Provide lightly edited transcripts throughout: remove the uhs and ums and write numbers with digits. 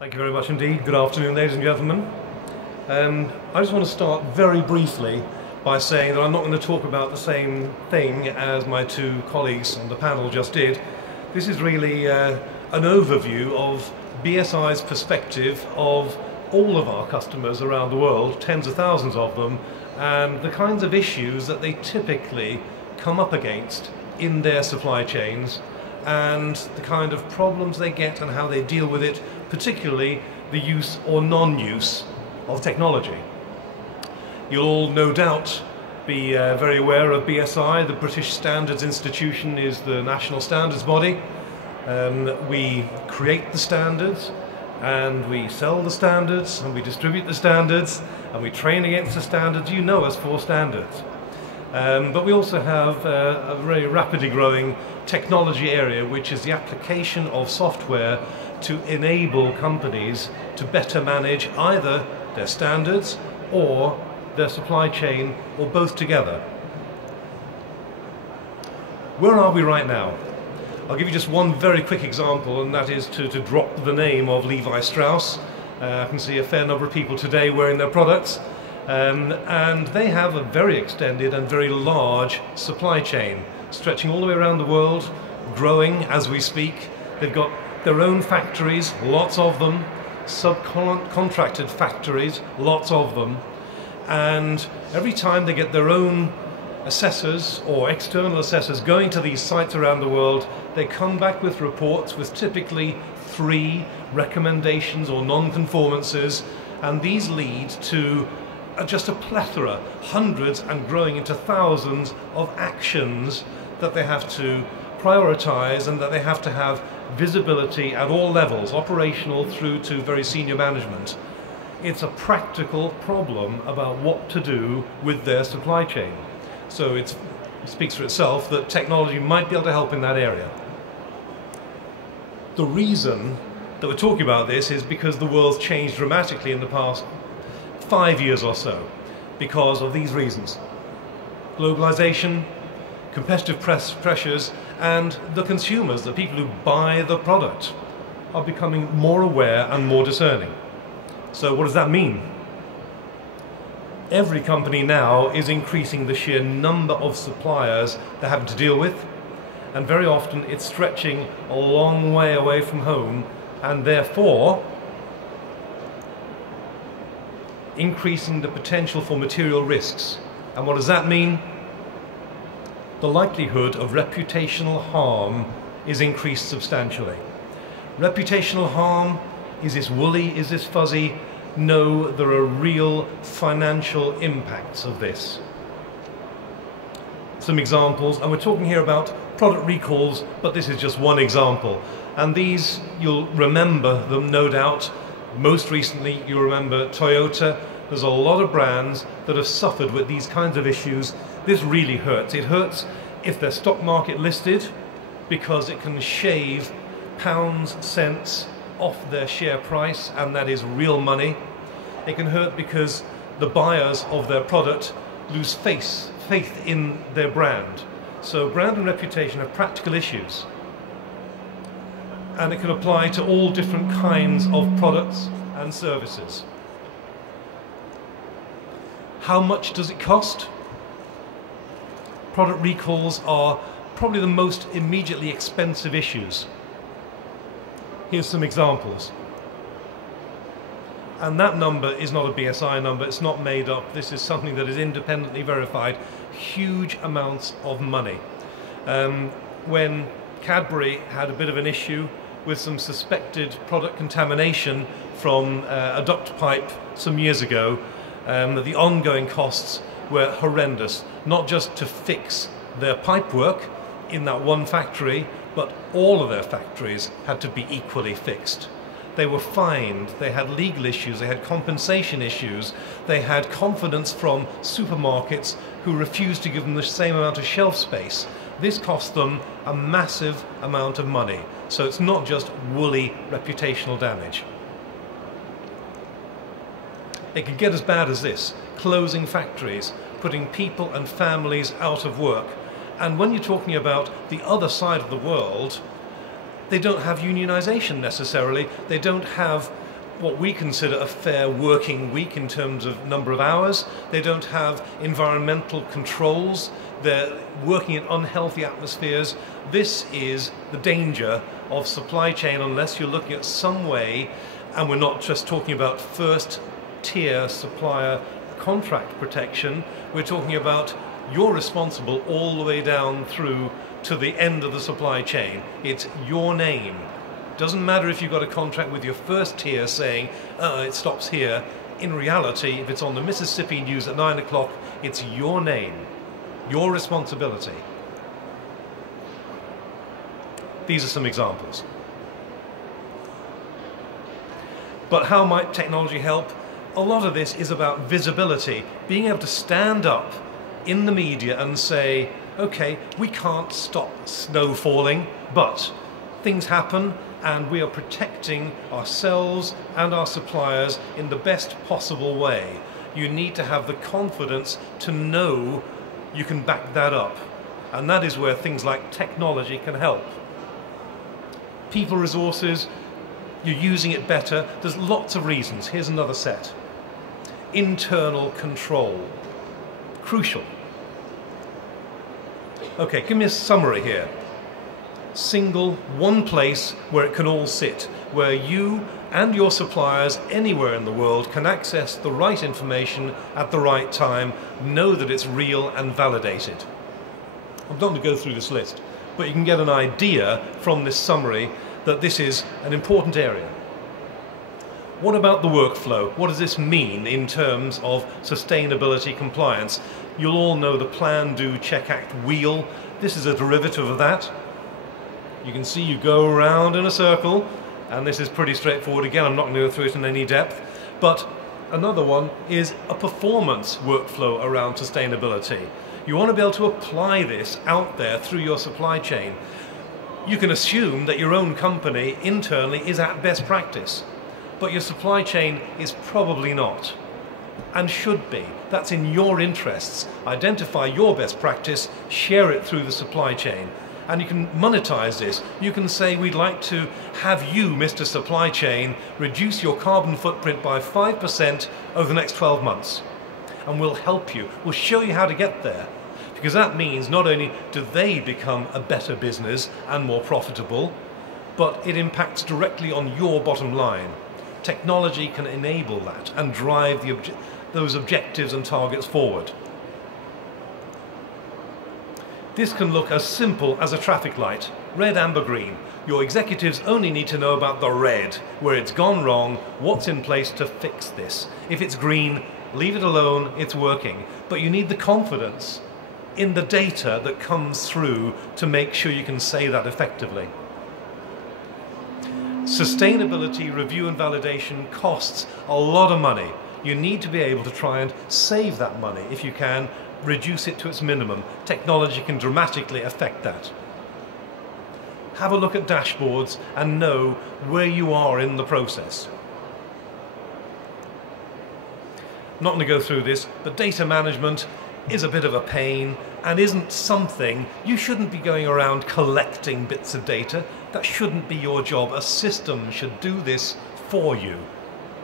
Thank you very much indeed. Good afternoon, ladies and gentlemen. I just want to start very briefly by saying that I'm not going to talk about the same thing as my two colleagues on the panel just did. This is really an overview of BSI's perspective of all of our customers around the world, tens of thousands of them, and the kinds of issues that they typically come up against in their supply chains, and the kind of problems they get and how they deal with it, particularly the use or non-use of technology. You'll all no doubt be very aware of BSI. The British Standards Institution is the national standards body. We create the standards, and we sell the standards, and we distribute the standards, and we train against the standards. You know us for standards. But we also have a very rapidly growing technology area, which is the application of software to enable companies to better manage either their standards or their supply chain, or both together. Where are we right now? I'll give you just one very quick example, and that is to drop the name of Levi Strauss. I can see a fair number of people today wearing their products. And they have a very extended and very large supply chain, stretching all the way around the world, growing as we speak. They've got their own factories, lots of them, subcontracted factories, lots of them, and every time they get their own assessors or external assessors going to these sites around the world, they come back with reports with typically 3 recommendations or non-conformances, and these lead to just a plethora, hundreds and growing into thousands of actions that they have to prioritize and that they have to have visibility at all levels, operational through to very senior management. It's a practical problem about what to do with their supply chain. So it speaks for itself that technology might be able to help in that area. The reason that we're talking about this is because the world's changed dramatically in the past 5 years or so because of these reasons: globalization, competitive pressures, and the consumers, the people who buy the product, are becoming more aware and more discerning. So what does that mean? Every company now is increasing the sheer number of suppliers they're having to deal with, and very often it's stretching a long way away from home, and therefore increasing the potential for material risks. And what does that mean? The likelihood of reputational harm is increased substantially. Reputational harm, is this woolly, is this fuzzy? No, there are real financial impacts of this. Some examples, and we're talking here about product recalls, but this is just one example. And these, you'll remember them no doubt. Most recently, you remember Toyota. There's a lot of brands that have suffered with these kinds of issues. This really hurts. It hurts if they're stock market listed, because it can shave pounds, cents off their share price, and that is real money. It can hurt because the buyers of their product lose faith in their brand. So brand and reputation have practical issues. And it can apply to all different kinds of products and services. How much does it cost? Product recalls are probably the most immediately expensive issues. Here's some examples. And that number is not a BSI number, it's not made up, this is something that is independently verified. Huge amounts of money. When Cadbury had a bit of an issue with some suspected product contamination from a duct pipe some years ago, the ongoing costs were horrendous, not just to fix their pipework in that one factory, but all of their factories had to be equally fixed. They were fined, they had legal issues, they had compensation issues, they had confidence from supermarkets who refused to give them the same amount of shelf space. This cost them a massive amount of money. So it's not just woolly reputational damage. It can get as bad as this: closing factories, putting people and families out of work. And when you're talking about the other side of the world, they don't have unionization necessarily. They don't have what we consider a fair working week in terms of number of hours. They don't have environmental controls. They're working in unhealthy atmospheres. This is the danger of supply chain unless you're looking at some way, and we're not just talking about first tier supplier contract protection, we're talking about you're responsible all the way down through to the end of the supply chain. It's your name. Doesn't matter if you've got a contract with your first tier saying, it stops here. In reality, if it's on the Mississippi News at 9 o'clock, it's your name, your responsibility. These are some examples. But how might technology help? A lot of this is about visibility, being able to stand up in the media and say, okay, we can't stop snow falling, but things happen and we are protecting ourselves and our suppliers in the best possible way. You need to have the confidence to know you can back that up. And that is where things like technology can help. People resources, you're using it better. There's lots of reasons. Here's another set. Internal control. Crucial. Okay, give me a summary here. Single, one place where it can all sit, where you and your suppliers anywhere in the world can access the right information at the right time, know that it's real and validated. I'm not going to go through this list, but you can get an idea from this summary that this is an important area. What about the workflow? What does this mean in terms of sustainability compliance? You'll all know the Plan, Do, Check, Act wheel. This is a derivative of that. You can see you go around in a circle, and this is pretty straightforward. Again, I'm not going to go through it in any depth, but another one is a performance workflow around sustainability. You want to be able to apply this out there through your supply chain. You can assume that your own company internally is at best practice, but your supply chain is probably not, and should be. That's in your interests. Identify your best practice, share it through the supply chain. And you can monetize this. You can say, we'd like to have you, Mr. Supply Chain, reduce your carbon footprint by 5% over the next 12 months. And we'll help you. We'll show you how to get there. Because that means not only do they become a better business and more profitable, but it impacts directly on your bottom line. Technology can enable that and drive those objectives and targets forward. This can look as simple as a traffic light, red, amber, green. Your executives only need to know about the red, where it's gone wrong, what's in place to fix this. If it's green, leave it alone, it's working. But you need the confidence in the data that comes through to make sure you can say that effectively. Sustainability review and validation costs a lot of money. You need to be able to try and save that money if you can, reduce it to its minimum. Technology can dramatically affect that. Have a look at dashboards and know where you are in the process. I'm not going to go through this, but data management is a bit of a pain and isn't something. You shouldn't be going around collecting bits of data. That shouldn't be your job. A system should do this for you.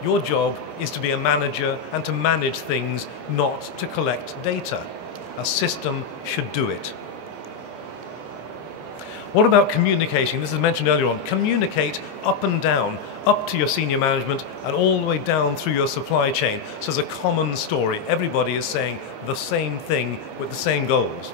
Your job is to be a manager and to manage things, not to collect data. A system should do it. What about communicating? This is mentioned earlier on. Communicate up and down, up to your senior management and all the way down through your supply chain. So there's a common story. Everybody is saying the same thing with the same goals.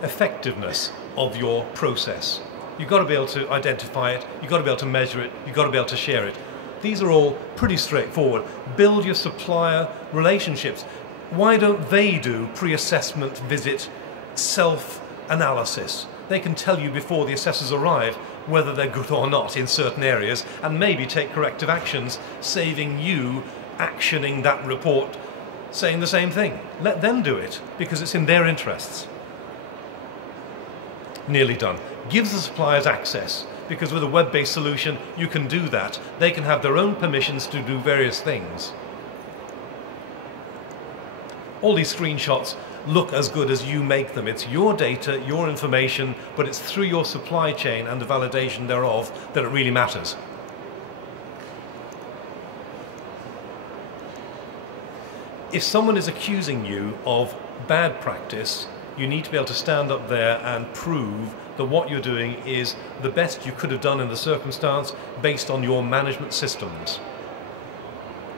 Effectiveness of your process. You've got to be able to identify it, you've got to be able to measure it, you've got to be able to share it. These are all pretty straightforward. Build your supplier relationships. Why don't they do pre-assessment visit self-analysis? They can tell you before the assessors arrive whether they're good or not in certain areas and maybe take corrective actions, saving you actioning that report, saying the same thing. Let them do it because it's in their interests. Nearly done. Gives the suppliers access, because with a web-based solution you can do that. They can have their own permissions to do various things. All these screenshots look as good as you make them. It's your data, your information, but it's through your supply chain and the validation thereof that it really matters. If someone is accusing you of bad practice, you need to be able to stand up there and prove that what you're doing is the best you could have done in the circumstance based on your management systems,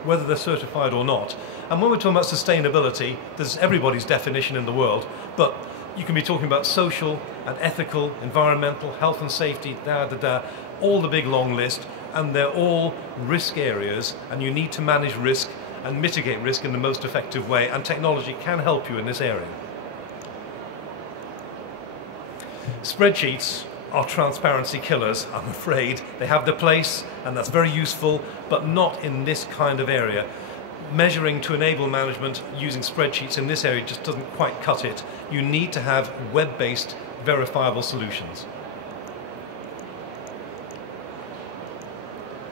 whether they're certified or not. And when we're talking about sustainability, there's everybody's definition in the world, but you can be talking about social and ethical, environmental, health and safety, all the big long list, and they're all risk areas, and you need to manage risk and mitigate risk in the most effective way, and technology can help you in this area. Spreadsheets are transparency killers, I'm afraid. They have their place, and that's very useful, but not in this kind of area. Measuring to enable management using spreadsheets in this area just doesn't quite cut it. You need to have web-based verifiable solutions.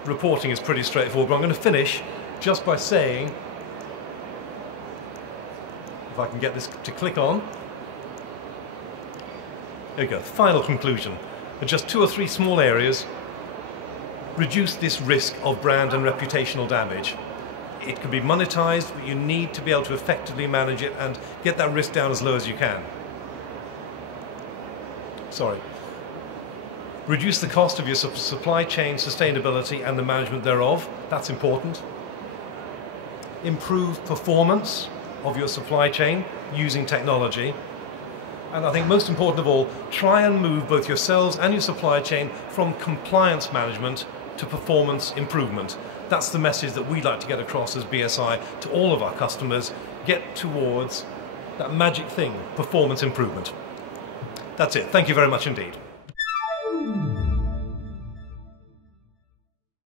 Reporting is pretty straightforward, but I'm going to finish just by saying, if I can get this to click on, there you go, final conclusion. In just 2 or 3 small areas, reduce this risk of brand and reputational damage. It can be monetized, but you need to be able to effectively manage it and get that risk down as low as you can. Reduce the cost of your supply chain, sustainability and the management thereof. That's important. Improve performance of your supply chain using technology. And I think most important of all, try and move both yourselves and your supply chain from compliance management to performance improvement. That's the message that we'd like to get across as BSI to all of our customers. Get towards that magic thing, performance improvement. That's it. Thank you very much indeed.